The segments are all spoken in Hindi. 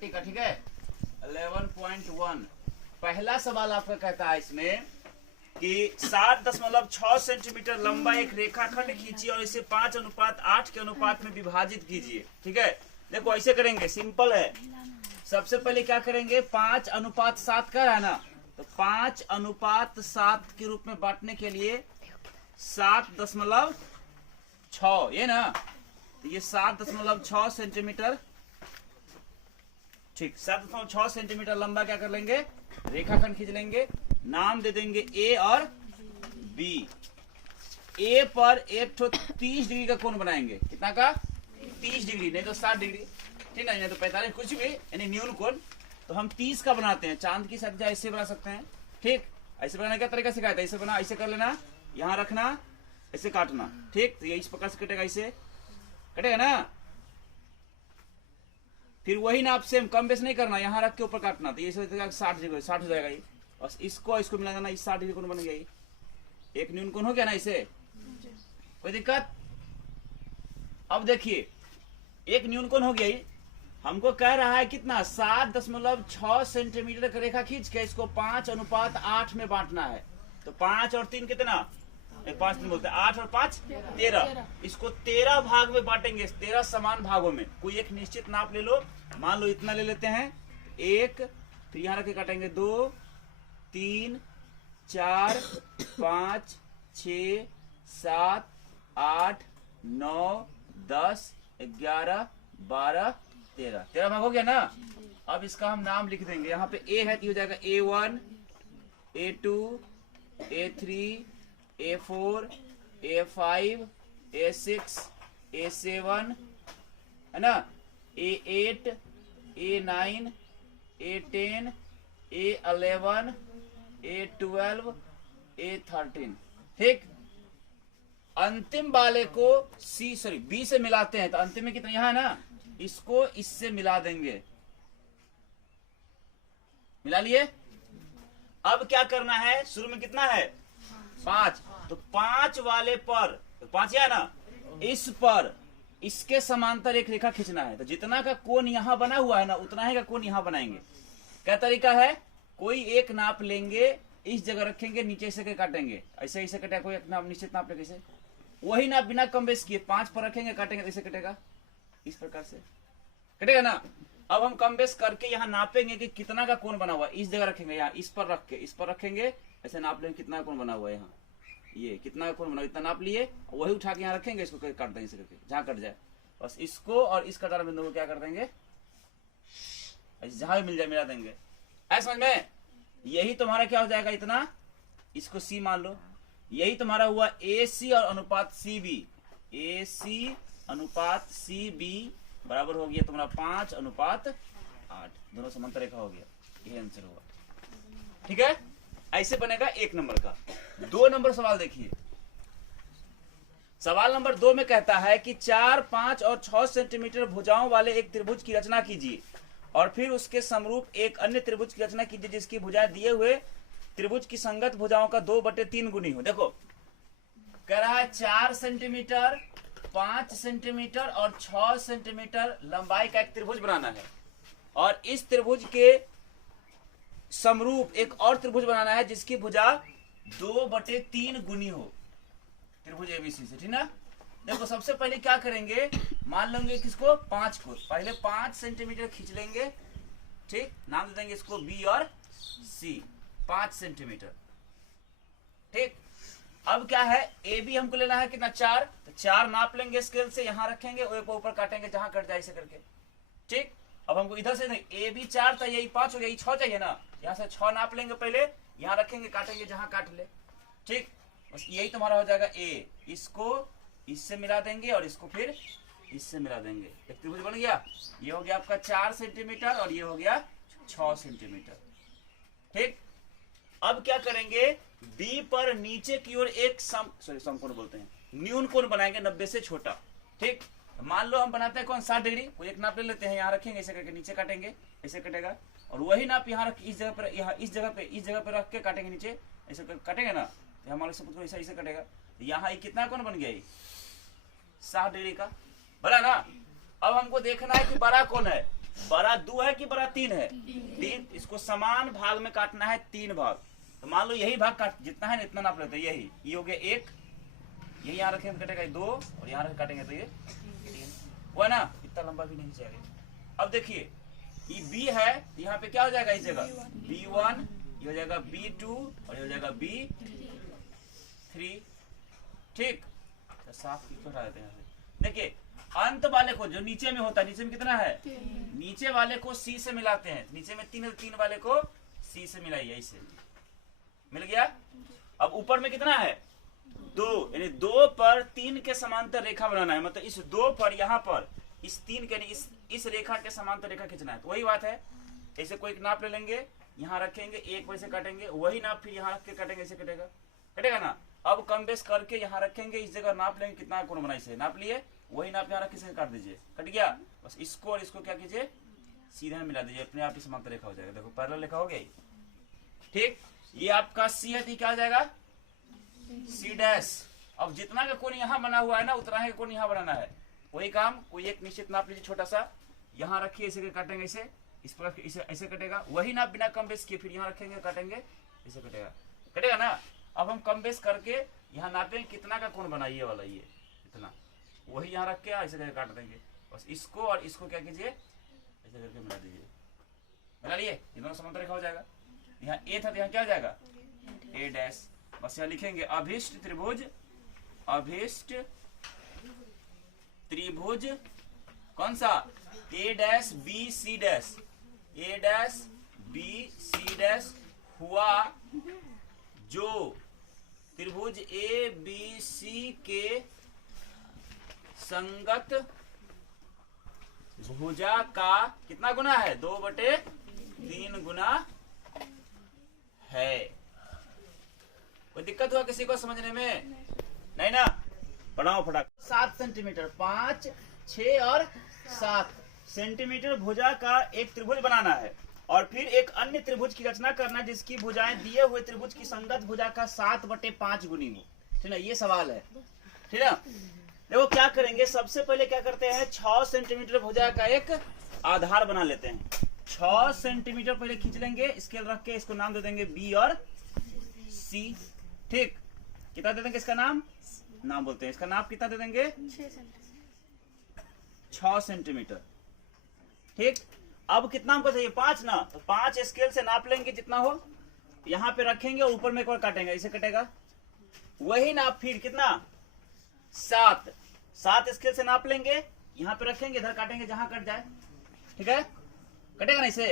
30 का, ठीक है। 11.1 पहला सवाल आपका कहता है इसमें कि 7.6 सेंटीमीटर लंबा एक रेखाखंड खींचिए और इसे 5:8 के अनुपात में विभाजित कीजिए, ठीक है। देखो ऐसे करेंगे, सिंपल है। सबसे पहले क्या करेंगे, 5:7 का है ना, तो 5:7 के रूप में बांटने के लिए 7.6 ये ना, तो ये 7.6 सेंटीमीटर, ठीक, 7.6 सेंटीमीटर लंबा क्या कर लेंगे, रेखाखंड खींच लेंगे। नाम दे देंगे ए और बी। ए पर एक तो 30 डिग्री का कोण बनाएंगे, कितना का, 30 डिग्री, नहीं तो 60 डिग्री, ठीक है, नहीं तो 45, कुछ भी, यानी न्यून कोण। तो हम 30 का बनाते हैं। चांद की सज्जा ऐसे बना सकते हैं, ठीक। ऐसे बनाने का तरीका सिखाया था, ऐसे बना, ऐसे कर लेना, यहाँ रखना, ऐसे काटना, ठीक। तो ये इस प्रकार से कटेगा, ऐसे कटेगा ना। फिर वही नाप से कम बेस नहीं करना, यहाँ रख के ऊपर काटना, तो ये 60 डिग्री, 60 हो जाएगा ये। और इसको मिला देना, इस 60 डिग्री कोण बन गया, एक न्यून कोण हो गया ना, इसे कोई दिक्कत। अब देखिए एक न्यून कोण हो गया, हमको कह रहा है कितना, 7.6 सेंटीमीटर का रेखा खींच के इसको 5:8 में बांटना है। तो 5 और 3 कितना, 5 3 बोलते हैं, 8 और 5 13। इसको 13 भाग में बांटेंगे, 13 समान भागों में। कोई एक निश्चित नाप ले लो, मान लो इतना ले लेते हैं, 1, फिर यहाँ रख के काटेंगे 2 3 4 5 6 7 8 9 10 11 12 13 भाग हो गया ना। अब इसका हम नाम लिख देंगे, यहाँ पे ए है तो हो जाएगा A1 A2 A3 A4 A5 A6 A7 है ना, A8 A9 A10 A11 A12 A13, ठीक। अंतिम वाले को बी से मिलाते हैं, तो अंतिम में कितना, यहाँ ना, इसको इससे मिला देंगे, मिला लिए। अब क्या करना है, शुरू में कितना है, 5, तो 5 वाले पर, 5 है ना, इस पर इसके समांतर एक रेखा खींचना है। तो जितना का कोण यहां बना हुआ है ना, उतना ही का कोण यहां बनाएंगे। क्या तरीका है, कोई एक नाप लेंगे, इस जगह रखेंगे, नीचे से काटेंगे, ऐसे ऐसे कटेगा, कोई एक नाप निश्चित नाप लेंगे, कैसे वही नाप बिना कम बेस किए 5 पर रखेंगे, काटेंगे, ऐसे कटेगा, इस प्रकार से कटेगा ना। अब हम कम बेस करके यहाँ नापेंगे कि कितना का कोण बना हुआ है। इस जगह रखेंगे, यहाँ इस पर रख के, इस पर रखेंगे, ऐसे नाप लेंगे कितना कोण बना हुआ है, यहाँ ये कितना कोण बना, इतना नाप लिए, वही उठा के यहाँ रखेंगे, इसको काट देंगे, इसे करके जहाँ कट जाए, बस इसको और इस कटार बिंदु को क्या कर देंगे, जहां भी मिल जाए मिला देंगे। ऐसा समझ में, यही तुम्हारा क्या हो जाएगा, इतना, इसको सी मान लो, यही तुम्हारा हुआ AC और अनुपात CB। AC अनुपात CB बराबर हो गया तुम्हारा 5:8, दोनों समांतर रेखा हो गया, ये आंसर हुआ, ठीक है। ऐसे बनेगा 1 नंबर का। 2 नंबर सवाल देखिए, सवाल नंबर 2 में कहता है कि 4, 5 और 6 सेंटीमीटर भुजाओं वाले एक त्रिभुज की रचना कीजिए और फिर उसके समरूप एक अन्य त्रिभुज की रचना कीजिए जिसकी भुजाएं दिए हुए त्रिभुज की संगत भुजाओं का 2/3 गुनी हो। देखो कह रहा है 4 सेंटीमीटर 5 सेंटीमीटर और 6 सेंटीमीटर लंबाई का एक त्रिभुज बनाना है, और इस त्रिभुज के समरूप एक और त्रिभुज बनाना है जिसकी भुजा 2/3 गुनी हो त्रिभुज ABC से, ठीक ना। देखो सबसे पहले क्या करेंगे, मान लेंगे किसको, 5 को, पहले 5 सेंटीमीटर खींच लेंगे, ठीक, नाम दे देंगे इसको B और C, 5 सेंटीमीटर, ठीक। अब क्या है, AB हमको लेना है कितना, 4, तो 4 नाप लेंगे स्केल से, यहां रखेंगे और एक ऊपर काटेंगे जहां कट जाए, ऐसे करके, ठीक। अब हमको इधर से नहीं, AB 4 था, यही 5 हो गया, यही 6 चाहिए ना, यहाँ से 6 नाप लेंगे पहले, यहाँ रखेंगे, काटेंगे जहां काट ले, ठीक। बस यही तुम्हारा हो जाएगा A, इसको इससे मिला देंगे और इसको फिर इससे मिला देंगे, एक त्रिभुज बन गया। ये हो गया आपका 4 सेंटीमीटर और ये हो गया 6 सेंटीमीटर, ठीक। अब क्या करेंगे, B पर नीचे की ओर एक समकोण बोलते हैं, न्यून कोण बनाएंगे 90 से छोटा, ठीक। मान लो हम बनाते हैं कौन, 60 डिग्री, कोई एक नाप ले लेते हैं, यहाँ रखेंगे, ऐसे करके नीचे काटेंगे, ऐसे कटेगा, और वही नाप यहाँ रख, इस जगह पर, यहाँ इस जगह पे रख के काटेंगे नीचे, ऐसे काटेंगे ना, हमारे सबूत ऐसा ऐसे कटेगा। यहाँ कितना कोण बन गया, 60 डिग्री का बना ना। अब हमको देखना है कि बड़ा कौन है, बड़ा 2 है कि बड़ा 3 है? 3। इसको समान भाग में काटना है, 3 भाग। तो मान लो यही भाग काट जितना है ना इतना नाप लेते हैं। यही ये हो गया 1, यही यहाँ रखेंगे कटेगा 2, और यहाँ काटेंगे तो ये 3, वो है ना, इतना लंबा भी नहीं चाहिए। अब देखिए ये B है, यहाँ पे क्या हो जाएगा इस जगह B1, ये हो जाएगा B2 और ये हो जाएगा B3। ठीक, तो साफ क्यों हटा देते हैं? देखिए अंत वाले को जो नीचे में होता है, नीचे में कितना है? नीचे वाले को C से मिलाते हैं। नीचे में 3 है, 3 वाले को C से मिलाइए, ऐसे मिल गया। अब ऊपर में कितना है? 2, यानी 2 पर 3 के समांतर रेखा बनाना है। मतलब इस 2 पर यहाँ पर इस 3 के इस रेखा के समांतर रेखा खींचना है। तो वही बात है, ऐसे कोई नाप ले लेंगे, यहाँ रखेंगे, एक वैसे काटेंगे, वही नाप फिर यहाँ रख के काटेंगे, ऐसे कटेगा, कटेगा ना। अब कम बेस करके यहाँ रखेंगे, इस जगह नाप लेंगे कितना कोण बना, इसे नाप लिए, वही नाप यहाँ रख के काट दीजिए, कट गया। बस इसको और इसको क्या कीजिए, सीधे मिला दीजिए, अपने आप ही समांतर रेखा हो जाएगा। देखो पैरेलल रेखा हो गई। ठीक, ये आपका C है, तो क्या हो जाएगा C'। अब जितना का कोण यहाँ बना हुआ है ना, उतना ही कोण यहाँ बनाना है। वही काम, कोई एक निश्चित नाप लीजिए छोटा सा, यहाँ रखिए, इसे काटेंगे, इसे इस पर इसे ऐसे कटेगा। वही नाप बिना कम बेस किए फिर यहाँ रखेंगे, काटेंगे, इसे कटेगा, कटेगा ना। अब हम कम बेस करके यहाँ नापेंगे कितना का कोण बना, ये वाला, ये इतना, वही यहाँ रख के ऐसे करके काट देंगे। बस इसको और इसको क्या कीजिए, ऐसे करके मिला दीजिए, मिला लिए, ये दोनों समांतर रेखा हो जाएगा। यहाँ A था तो यहाँ क्या हो जाएगा A'। बस यहाँ लिखेंगे अभिष्ट त्रिभुज, अभिष्ट त्रिभुज कौन सा? A', B, C' हुआ जो त्रिभुज ABC के संगत भुजा का कितना गुना है? 2/3 गुना है। कोई दिक्कत हुआ किसी को समझने में? नहीं ना, बनाओ फटाक। 7 सेंटीमीटर, 5, 6 और 7 सेंटीमीटर भुजा का एक त्रिभुज बनाना है, और फिर एक अन्य त्रिभुज की रचना करना जिसकी भुजाएं दिए हुए त्रिभुज की संगत भुजा का 7/5 गुनी हो। ठीक है, ये सवाल है। ठीक है, देखो क्या करेंगे, सबसे पहले क्या करते हैं, 6 सेंटीमीटर भुजा का एक आधार बना लेते हैं। 6 सेंटीमीटर पहले खींच लेंगे, स्केल रख के इसको नाम दे देंगे B और C। ठीक, कितना दे देंगे इसका नाम बोलते हैं, इसका नाप कितना दे देंगे 6 सेंटीमीटर। ठीक, अब कितना हमको चाहिए 5 ना, तो 5 स्केल से नाप लेंगे जितना हो, यहाँ पे रखेंगे और ऊपर में एक और काटेंगे, इसे कटेगा। वही नाप फिर कितना 7 स्केल से नाप लेंगे, यहाँ पे रखेंगे, इधर काटेंगे जहां कट जाए। ठीक है, कटेगा ना इसे।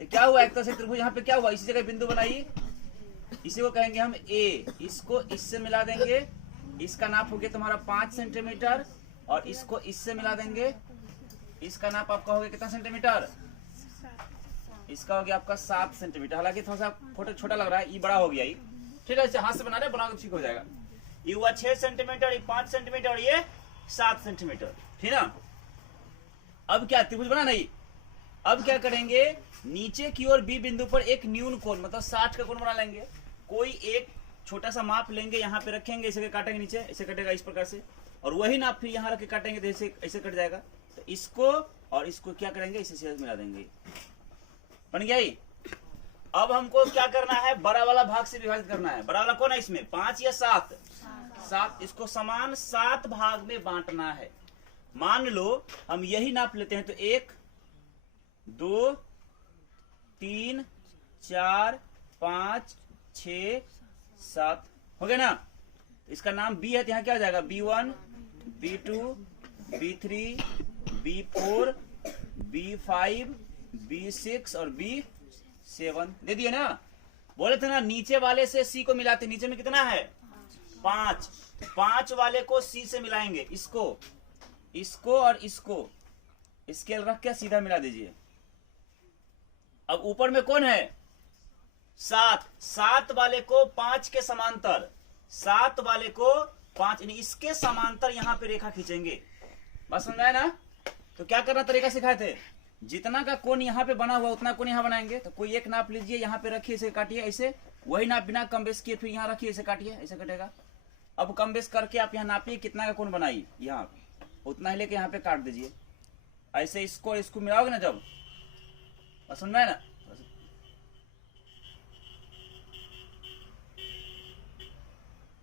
तो क्या हुआ, एक तरह से त्रिभुज यहाँ पे क्या हुआ, इसी जगह बिंदु बनाई, इसी को कहेंगे हम A। इसको इससे मिला देंगे, इसका नाप हो गया तुम्हारा 5 सेंटीमीटर, और इसको इससे मिला देंगे, इसका नाप आपका हो गया कितना सेंटीमीटर, इसका हो गया आपका 7 सेंटीमीटर। हालांकि थोड़ा सा फोटो छोटा लग रहा है, ये बड़ा हो गया। ठीक है, इसे हाथ से बना रहे, बना के ठीक हो जाएगा। ये हुआ 6 सेंटीमीटर, ये 5 सेंटीमीटर और ये 7 सेंटीमीटर। ठीक है ना, अब क्या त्रिभुज बना नहीं। अब क्या करेंगे, नीचे की ओर B बिंदु पर एक न्यून कोण, मतलब 60 का कोण बना लेंगे। कोई एक छोटा सा माप लेंगे, यहाँ पे रखेंगे, इसे काटेंगे, नीचे ऐसे कटेगा इस प्रकार से, और वही नाप फिर यहाँ रख के काटेंगे तो ऐसे कट जाएगा। तो इसको और इसको क्या करेंगे, इसे मिला देंगे, बन गया ही। अब हमको क्या करना है, बड़ा वाला भाग से विभाजित करना है। बड़ा वाला कौन है इसमें, 5 या 7? 7। इसको समान 7 भाग में बांटना है। मान लो हम यही नाप लेते हैं, तो 1, 2, 3, 4, 5, 6, 7 हो गया ना। इसका नाम B है, तो यहाँ क्या हो जाएगा B1, B2, B3, B4, B5, B6 और B7 दे दिए ना। बोले थे ना नीचे वाले से C को मिलाते, नीचे में कितना है 5, 5 वाले को C से मिलाएंगे, इसको और इसको स्केल रख के सीधा मिला दीजिए। अब ऊपर में कौन है 7 वाले को 5 के समांतर, 7 वाले को 5, इसके समांतर यहाँ पे रेखा खींचेंगे। बात समझ आया ना। तो क्या करना तरीका सिखाए थे, जितना का कोण यहाँ पे बना हुआ उतना कोण यहाँ बनाएंगे। तो कोई एक नाप लीजिए, यहाँ पे रखिए, इसे काटिए ऐसे, वही नाप बिना कम बेस किए फिर यहाँ रखिए, इसे काटिए, ऐसे कटेगा। अब कम बेस करके आप यहाँ नापिए कितना का कोण बनाइए, यहाँ उतना ही लेके यहाँ पे काट दीजिए, ऐसे इसको इसको मिलाओगे ना जब, समझ में आया ना,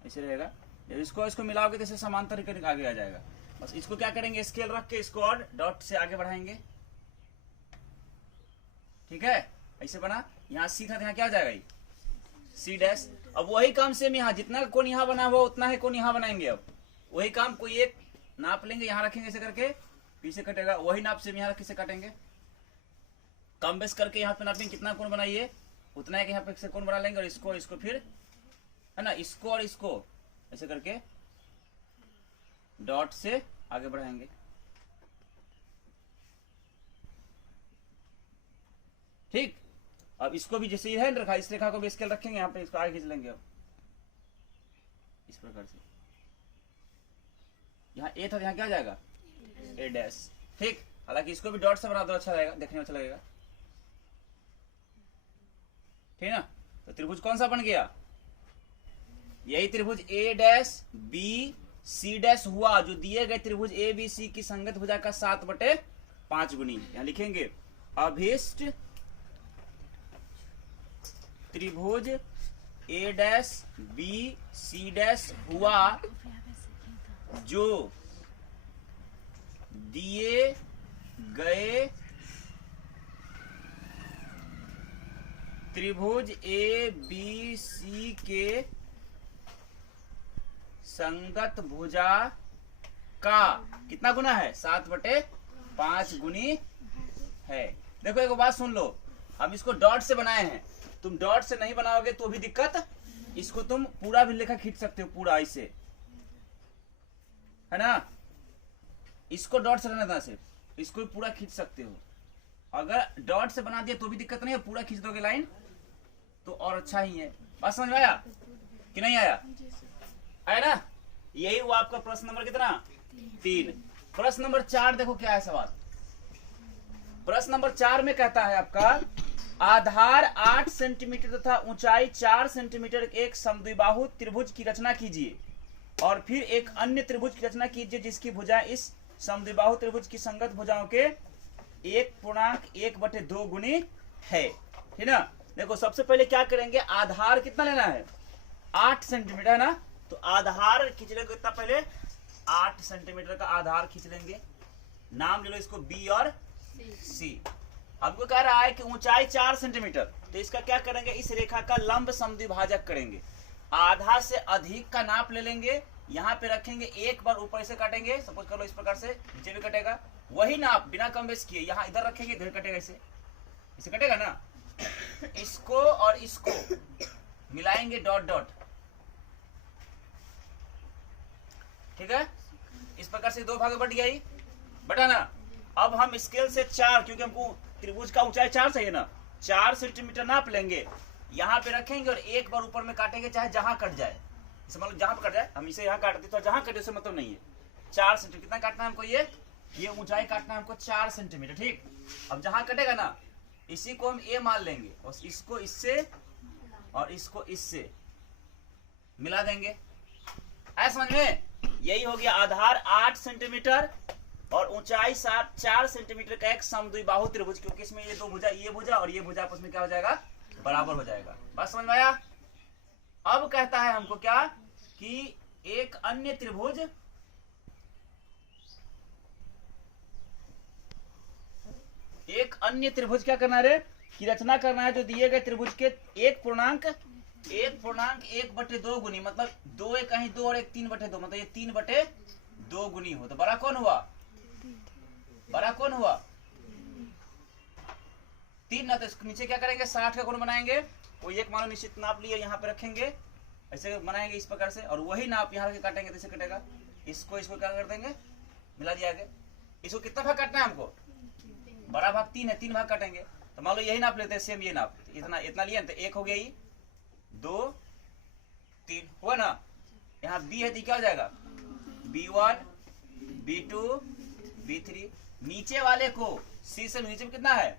ऐसे रहेगा। जब इसको इसको मिलाओगे तो समांतर करके आगे आ जाएगा। बस इसको क्या करेंगे, स्केल रख के इसको और डॉट से आगे बढ़ाएंगे। ठीक है, ऐसे बना, यहाँ सी था, यहाँ क्या आ जाएगा, सी डैश। अब वही काम सेम यहाँ, जितना कोण यहाँ बना हुआ उतना ही कोण यहाँ बनाएंगे। अब वही काम, कोई एक नाप लेंगे, यहाँ रखेंगे ऐसे करके, पीछे कटेगा, वही नाप सेम यहाँ रख के काटेंगे, कम बेस करके यहाँ पे नापेंगे कितना कोण बनाइए, उतना है कि यहाँ पे कोण बना लेंगे। और इसको इसको फिर है ना, इसको और इसको ऐसे करके डॉट से आगे बढ़ाएंगे। ठीक, अब इसको भी जैसे ही है रखा, इस रेखा को भी स्केल रखेंगे, यहाँ पे इसको आगे खींच लेंगे। अब इस प्रकार से यहाँ ए था, यहाँ क्या आ जाएगा, ए डैश। ठीक, हालांकि इसको भी डॉट से बना दो, अच्छा रहेगा, देखने में अच्छा लगेगा। ठीक ना, तो त्रिभुज कौन सा बन गया, यही त्रिभुज ए डैश बी सी डैश हुआ, जो दिए गए त्रिभुज ए बी सी की संगत भुजा का 7/5 गुनी। यहां लिखेंगे अभिष्ट त्रिभुज ए डैश बी सी डैश हुआ, जो दिए गए त्रिभुज ए बी सी के संगत भुजा का कितना गुना है, 7/5 गुनी है। देखो एक बात सुन लो, हम इसको डॉट से बनाए हैं, तुम डॉट से नहीं बनाओगे तो भी दिक्कत, इसको तुम पूरा भी लेखा खींच सकते हो, पूरा ऐसे, है ना। इसको डॉट से रहना था, सिर्फ इसको भी पूरा खींच सकते हो। अगर डॉट से बना दिया तो भी दिक्कत नहीं है, पूरा खींच दोगे लाइन तो और अच्छा ही है। बात समझ में आया कि नहीं आया, आया ना। यही हुआ आपका प्रश्न नंबर कितना, 3। प्रश्न नंबर 4 देखो क्या है सवाल। प्रश्न नंबर 4 में कहता है आपका, आधार 8 सेंटीमीटर तथा ऊंचाई 4 सेंटीमीटर एक समद्विबाहु त्रिभुज की रचना कीजिए, और फिर एक अन्य त्रिभुज की रचना कीजिए जिसकी भुजाएं इस समद्विबाहु त्रिभुज की संगत भुजाओं के 1.1/2 गुनी है। ठीक ना। देखो सबसे पहले क्या करेंगे, आधार कितना लेना है, 8 सेंटीमीटर है ना, तो आधार खींच लेंगे कितना, पहले 8 सेंटीमीटर का आधार खींच लेंगे। नाम ले लो इसको बी और सी। हमको कह रहा है कि ऊंचाई 4 सेंटीमीटर, तो इसका क्या करेंगे, इस रेखा का लंब समद्विभाजक करेंगे, आधा से अधिक का नाप ले लेंगे, यहाँ पे रखेंगे, एक बार ऊपर से काटेंगे, सपोज कर लो इस प्रकार से, नीचे भी कटेगा, वही नाप बिना कम बेस किए, यहाँ इधर रखेंगे, इधर कटेगा, इसे कटेगा ना। इसको और इसको मिलाएंगे डॉट डॉट, ठीक है। इस प्रकार से 2 भाग बट गया, बटा ना। अब हम स्केल से 4, क्योंकि हमको त्रिभुज का ऊंचाई 4 चाहिए ना, 4 सेंटीमीटर नाप लेंगे, यहाँ पे रखेंगे और एक बार ऊपर में काटेंगे, चाहे जहां कट जाए, मतलब जहां पे कट जाए, हम इसे यहाँ काटते तो जहां कटे उससे मतलब नहीं है। 4 सेंटीमीटर कितना काटना है हमको, ये ऊंचाई काटना है हमको 4 सेंटीमीटर। ठीक, अब जहां कटेगा ना, इसी को हम ए मान लेंगे, और इसको इससे और इसको इससे मिला देंगे, ऐसा समझ में। यही हो गया आधार 8 सेंटीमीटर और ऊंचाई 4 सेंटीमीटर का एक समद्विबाहु त्रिभुज, क्योंकि इसमें ये 2 भुजा, ये भुजा और ये भुजा आपस में क्या हो जाएगा, बराबर हो जाएगा। बात समझ में आया। अब कहता है हमको क्या, कि एक अन्य त्रिभुज क्या करना है रे, की रचना करना है, जो दिए गए त्रिभुज के 1.1/2 गुनी, मतलब 2 एक कहीं 2 और एक 3/2, मतलब ये 3/2 गुनी हो। तो बड़ा कौन हुआ, बड़ा कौन हुआ, 3 ना। तो इसको नीचे क्या करेंगे, 60 का कोण बनाएंगे, कोई एक मानो निश्चित नाप लिए, यहाँ पे रखेंगे, ऐसे बनाएंगे इस प्रकार से, और वही नाप यहाँ के काटेंगे, जैसे कटेगा, इसको क्या कर देंगे, मिला दिया आगे। इसको कितना भाग काटना है हमको, बड़ा भाग 3 है, 3 भाग काटेंगे। तो मान लो यही नाप लेते हैं, सेम ये नाप, इतना लिया, तो 1 हो गया, 2 3 हुआ ना। यहाँ बी है तो क्या हो जाएगा, B1 B2 B3। नीचे वाले को सी से, नीचे में कितना है,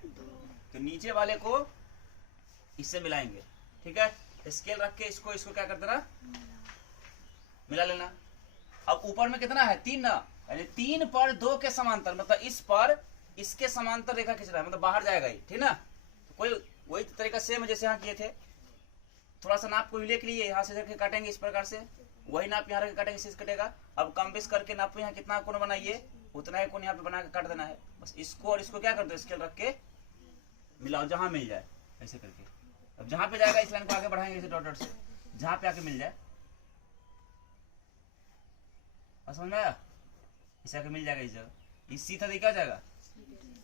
तो नीचे वाले को इससे मिलाएंगे। ठीक है, स्केल रख के इसको क्या कर देना, मिला लेना। अब ऊपर में कितना है, 3 ना, यानी 3 पर 2 के समांतर, मतलब इस पर इसके समांतर रेखा खींच रहा है, मतलब बाहर जाएगा ही, ठीक ना। तो कोई वही तरीका सेम जैसे यहाँ किए थे, थोड़ा सा नाप को हिले के लिए यहाँ से करके काटेंगे इस प्रकार से, वही नाप यहाँ रख काटेंगे, इससे कटेगा। अब कम बेस करके नापो यहाँ कितना कोण बनाइए, उतना ही कोण यहाँ पे बना के काट देना है। बस इसको और इसको क्या कर दो, स्केल रख के मिलाओ, जहां मिल जाए ऐसे करके। अब जहां पे जाएगा इस लाइन को आगे बढ़ाएंगे इसे डॉट डॉट से, जहां पे आके मिल जाए, समझ में आया, इसे आके मिल जाएगा इस जगह, इस सी था क्या हो जाएगा,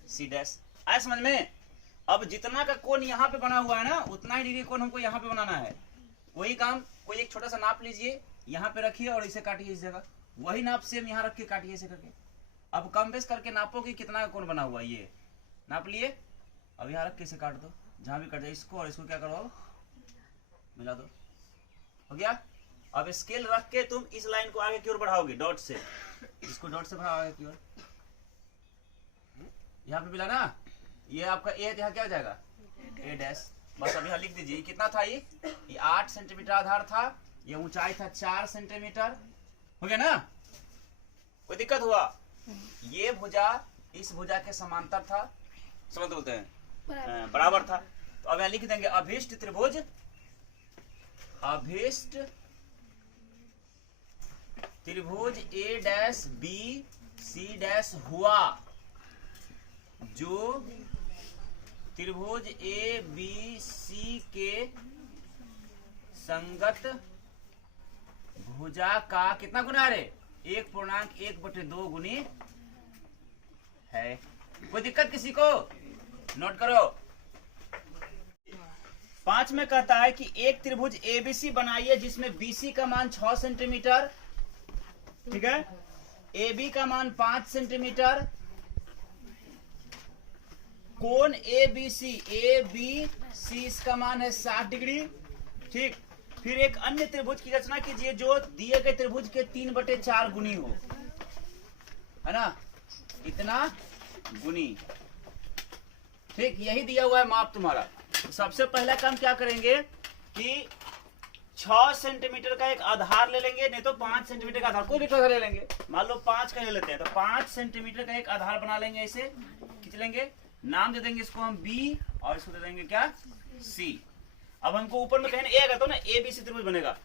सी डैश। आया समझ में। अब जितना का कोण यहाँ पे बना हुआ है ना, उतना ही डिग्री कोण हमको यहाँ पे बनाना है। वही काम, कोई एक छोटा सा नाप लीजिए, यहाँ पे रखिए और इसे काटिए इस जगह, वही नाप सेम यहाँ रख के काटिए ऐसे करके। अब कम बेस करके नापो कि कितना का कोण बना हुआ है, ये नाप लिए। अब यहाँ रख के इसे काट दो, जहां भी कट जाए इसको और इसको क्या करो, मिला दो, हो गया। अब स्केल रख के तुम इस लाइन को आगे की ओर बढ़ाओगे डॉट से, इसको डॉट से बढ़ाओ आगे की ओर, यहाँ पे मिला ना, ये आपका ए, यहाँ क्या हो जाएगा, ए डैश। बस अब यहाँ लिख दीजिए कितना था, ये 8 सेंटीमीटर आधार था, ये ऊंचाई था 4 सेंटीमीटर, हो गया ना। कोई दिक्कत हुआ, ये भुजा इस भुजा के समांतर था, समझ बोलते हैं बराबर था। तो अब यहाँ लिख देंगे अभिष्ट त्रिभुज, अभिष्ट त्रिभुज ए डैश बी सी डैश हुआ, जो त्रिभुज ए बी सी के संगत भुजा का कितना गुना है, 1.1/2 गुनी है। कोई दिक्कत किसी को, नोट करो। 5 में कहता है कि एक त्रिभुज एबीसी बनाइए जिसमें बीसी का मान 6 सेंटीमीटर, ठीक है, AB का मान 5 सेंटीमीटर, कोण ABC इसका मान है 60 डिग्री, ठीक। फिर एक अन्य त्रिभुज की रचना कीजिए जो दिए गए त्रिभुज के 3/4 गुनी हो, है ना, इतना गुनी, ठीक। यही दिया हुआ है माप तुम्हारा। तो सबसे पहला काम क्या करेंगे कि 6 सेंटीमीटर का एक आधार ले लेंगे, नहीं तो 5 सेंटीमीटर का आधार, कोई भी आधार ले लेंगे, मान लो 5 का ले लेते हैं, तो 5 सेंटीमीटर का एक आधार बना लेंगे, ऐसे खींच लेंगे, नाम दे देंगे इसको हम बी और इसको दे देंगे क्या, सी। अब हमको ऊपर में कहने ए आएगा तो ना ए बी सी त्रिभुज बनेगा,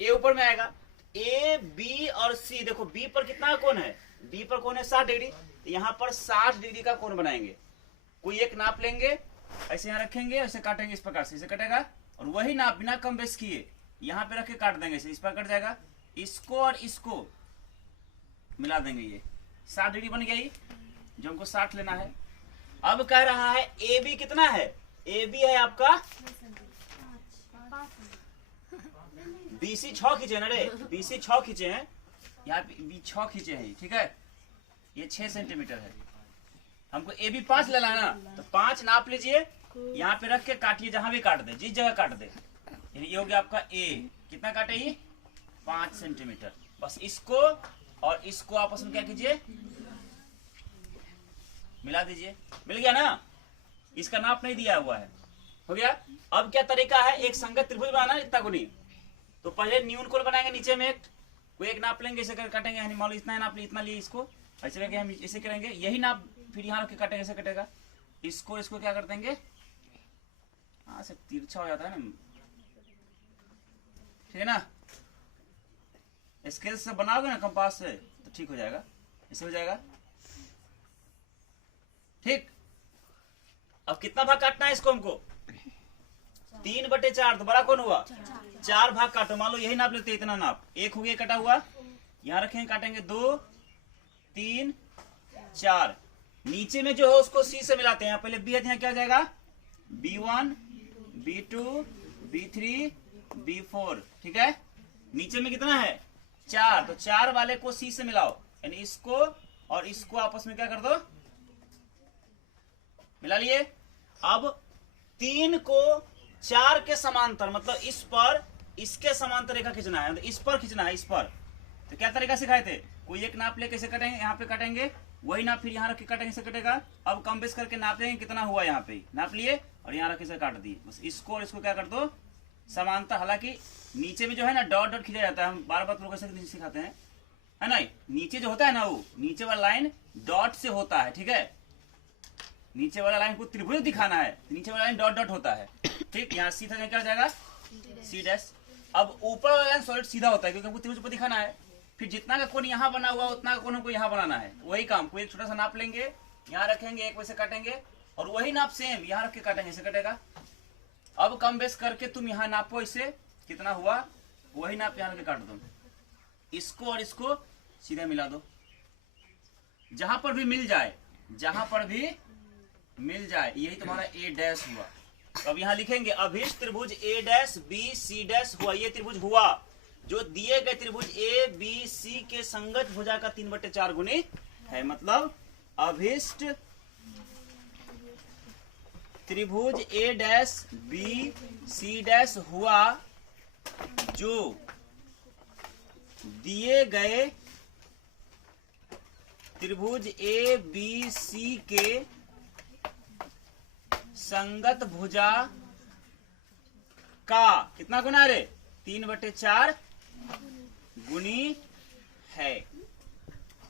ए ऊपर में आएगा, ए बी और सी, देखो बी पर कितना कोण है, बी पर कोण है 60 डिग्री, यहाँ पर 60 डिग्री का कोण बनाएंगे। कोई एक नाप लेंगे, ऐसे यहाँ रखेंगे, ऐसे काटेंगे इस प्रकार से, इसे कटेगा, और वही नाप बिना कम बेस किए यहाँ पे रख के काट देंगे, इस पर कट जाएगा, इसको और इसको मिला देंगे, ये 60 डिग्री बन गया, ये जो हमको 60 लेना है। अब कह रहा है ए बी कितना है, ए बी है आपका बीसी 6 खींचे ना रे, बीसी 6 खींचे हैं, यहाँ पे बी 6 खींचे हैं, ठीक है, ये 6 सेंटीमीटर है, हमको ए बी 5 लेना है ना, तो 5 नाप लीजिए, यहाँ पे रख के काटिए, जहां भी काट दे, जिस जगह काट दे, ये हो गया आपका ए, कितना काटे ये 5 सेंटीमीटर। बस इसको और इसको आपस में क्या कीजिए, मिला दीजिए, मिल गया ना, इसका नाप नहीं दिया हुआ है, हो गया। अब क्या तरीका है, एक संगत त्रिभुज बनाना इतना गुनी, तो पहले न्यून कोण बनाएंगे, नीचे में एक कोई एक नाप लेंगे, ऐसे करके काटेंगे, मान लो इतना नाप लिया, इतना लिए, इसको ऐसे करके हम ऐसे करेंगे, यही नाप फिर यहाँ रख के काटेंगे, ऐसे कटेगा, इसको इसको क्या कर देंगे, हाँ से तिरछा हो जाता है ना, ठीक है ना, स्केल से बनाओगे ना कंपास से तो ठीक हो जाएगा, ऐसे हो जाएगा, ठीक। अब कितना भाग काटना है इसको हमको, 3/4, तो बड़ा कौन हुआ, 4 भाग काटो, मान लो यही नाप लेते, इतना नाप, एक हो गया कटा हुआ, यहाँ रखेंगे, काटेंगे 2 3 4, नीचे में जो है उसको सी से मिलाते हैं, पहले बी है, यहाँ क्या हो जाएगा, B1 B2 B3 B4, ठीक है, नीचे में कितना है 4, तो 4 वाले को सी से मिलाओ, यानी इसको और इसको आपस में क्या कर दो, मिला लिए। अब 3 को 4 के समांतर, मतलब इस पर इसके समांतर रेखा खींचना है, मतलब इस पर खींचना है, इस पर, तो क्या तरीका सिखाए थे, कोई एक नाप ले कैसे कटेंगे, यहाँ पे काटेंगे, वही नाप फिर यहाँ रख के काटेंगे, से कटेगा। अब कम बेस करके नाप लेंगे कितना हुआ, यहाँ पे नाप लिए और यहाँ रख के काट दिए, बस इसको और इसको क्या कर दो समांतर। हालांकि नीचे में जो है ना डॉट डॉट खींचा जाता है, हम बार बार लोग सिखाते हैं, है ना, नीचे जो होता है ना, वो नीचे वाला लाइन डॉट से होता है, ठीक है, नीचे वाला लाइन को त्रिभुज दिखाना है, नीचे वाला लाइन डॉट डॉट होता है, ठीक। यहाँ सी था क्या हो जाएगा सी डैश। अब ऊपर वाला लाइन सॉलिड सीधा होता है क्योंकि हमको त्रिभुज को दिखाना है। फिर जितना का कोण यहाँ बना हुआ उतना का कोण हमको यहाँ बनाना है। वही काम, कोई एक छोटा सा नाप लेंगे, यहाँ रखेंगे, एक वैसे काटेंगे, और वही नाप सेम यहाँ रख के काटेंगे, ऐसे कटेगा। अब कम बेस करके तुम यहाँ नापो, इसे कितना हुआ वही नाप यहाँ रख के काट दो। इसको और इसको सीधे मिला दो, जहां पर भी मिल जाए, जहां पर भी मिल जाए, यही तुम्हारा ए डैश हुआ। तो अब यहाँ लिखेंगे अभिष्ट त्रिभुज ए डैश बी सी डैश हुआ। ये त्रिभुज हुआ जो दिए गए त्रिभुज ए बी सी के संगत भुजा का 3/4 गुणी है। मतलब अभिष्ट त्रिभुज ए डैश बी सी डैश हुआ जो दिए गए त्रिभुज ए बी सी के संगत भुजा का कितना गुना रे 3/4 गुणी है।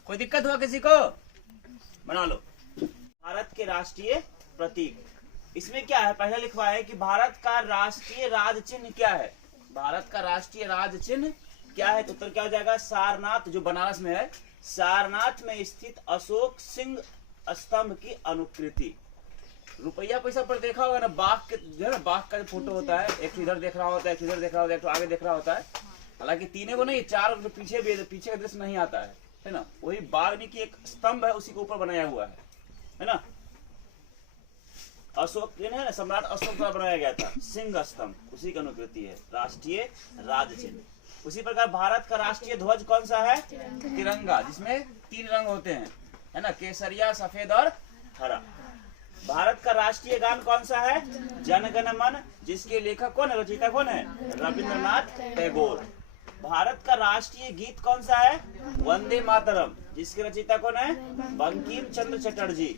कोई दिक्कत हुआ किसी को? बना लो। भारत के राष्ट्रीय प्रतीक, इसमें क्या है पहले लिखवा है कि भारत का राष्ट्रीय राज चिन्ह क्या है। भारत का राष्ट्रीय राज चिन्ह क्या है? तो उत्तर क्या हो जाएगा सारनाथ, जो बनारस में है। सारनाथ में स्थित अशोक सिंह स्तंभ की अनुकृति। रुपया पैसा पर देखा होगा ना, बाघ के जो है ना, बाघ का जो फोटो होता है, एक इधर देख रहा होता है, एक इधर देख रहा होता है, एक तो आगे देख रहा होता है। हालांकि तीनों को नहीं, 4 पीछे भी, पीछे का दृश्य नहीं आता है ना। वही बाघ की एक स्तंभ है, उसी के ऊपर बनाया हुआ है ना। अशोक है ना, सम्राट अशोक द्वारा बनाया गया था सिंह स्तंभ, उसी की अनुकृति है राष्ट्रीय राज चिन्ह। उसी प्रकार भारत का राष्ट्रीय ध्वज कौन सा है? तिरंगा, जिसमें 3 रंग होते हैं, है ना, केसरिया, सफेद और हरा। भारत का राष्ट्रीय गान कौन सा है? जन गण मन, जिसके लेखक कौन है, रचयिता कौन है? रविंद्रनाथ टैगोर। भारत का राष्ट्रीय गीत कौन सा है? वंदे मातरम, जिसके रचयिता कौन है? बंकिम चंद्र चटर्जी।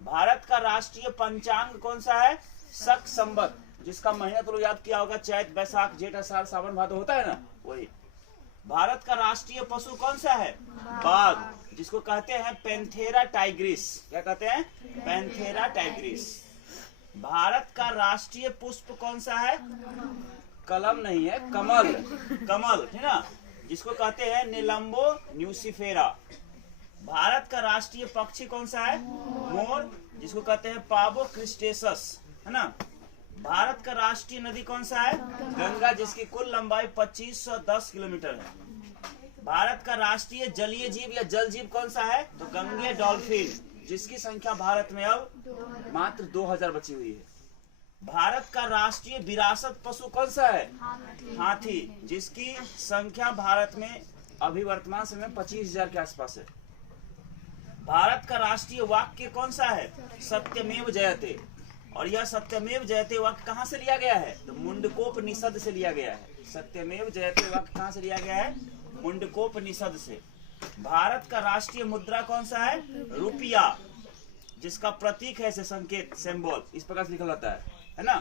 भारत का राष्ट्रीय पंचांग कौन सा है? शक संवत, जिसका महीना तो लोग याद किया होगा, चैत बैसाख जेठ आषाढ़ सावन भादो होता है ना, वही। भारत का राष्ट्रीय पशु कौन सा है? बाघ, जिसको कहते हैं पैंथेरा टाइग्रिस। क्या कहते हैं? Panthera Tigris. भारत का राष्ट्रीय पुष्प कौन सा है? कलम नहीं है, कमल, कमल है ना, जिसको कहते हैं निलंबो न्यूसिफेरा। भारत का राष्ट्रीय पक्षी कौन सा है? मोर, जिसको कहते हैं पाबो क्रिस्टेसस, है ना। भारत का राष्ट्रीय नदी कौन सा है? गंगा, जिसकी कुल लंबाई 2510 किलोमीटर है। भारत का राष्ट्रीय जलीय जीव या जल जीव कौन सा है? तो गंगे डॉल्फिन, जिसकी संख्या भारत में अब मात्र 2000 बची हुई है। भारत का राष्ट्रीय विरासत पशु कौन सा है? हाथी, जिसकी संख्या भारत में अभी वर्तमान समय में 25,000 के आसपास है। भारत का राष्ट्रीय वाक्य कौन सा है? सत्यमेव जयते। और यह सत्यमेव जयते वाक्य कहाँ से लिया गया है? तो मुंडकोपनिषद से लिया गया है। सत्यमेव जयते वाक्य कहाँ से लिया गया है? मुंडकोपनिषद से। भारत का राष्ट्रीय मुद्रा कौन सा है? रुपया, जिसका प्रतीक है, से संकेत, सिंबल इस प्रकार से लिखा जाता है ना।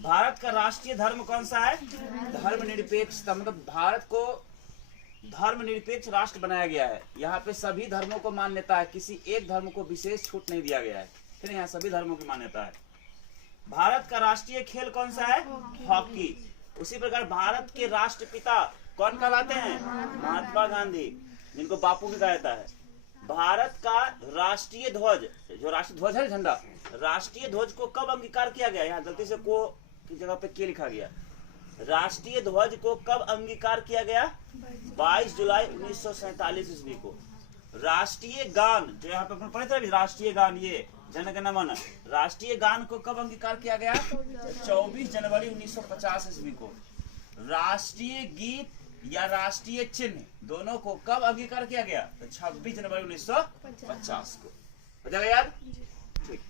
भारत का राष्ट्रीय धर्म कौन सा है? धर्मनिरपेक्षता, मतलब भारत को धर्मनिरपेक्ष राष्ट्र बनाया गया है। यहाँ पे सभी धर्मों को मान्यता है, किसी एक धर्म को विशेष छूट नहीं दिया गया है, ठीक है। यहाँ सभी धर्मों की मान्यता है। भारत का राष्ट्रीय खेल कौन सा है? हॉकी। उसी प्रकार भारत के राष्ट्रपिता कौन कहलाते हैं? महात्मा गांधी, जिनको बापू भी कहा जाता है। भारत का राष्ट्रीय ध्वज, जो राष्ट्रीय ध्वज है झंडा, राष्ट्रीय ध्वज को कब अंगीकार किया गया? यहाँ गलती से को की जगह पे के लिखा गया। राष्ट्रीय ध्वज को कब अंगीकार किया गया? 22 जुलाई 1947 ईस्वी को। राष्ट्रीय गान, जो यहाँ पे पढ़े थे राष्ट्रीय गान, ये जन गण मन, राष्ट्रीय गान को कब अंगीकार किया गया? 24 जनवरी 1950 ईस्वी को। राष्ट्रीय गीत या राष्ट्रीय चिन्ह दोनों को कब अंगीकार किया गया? तो 26 जनवरी 1950 को। हो जाएगा याद? ठीक।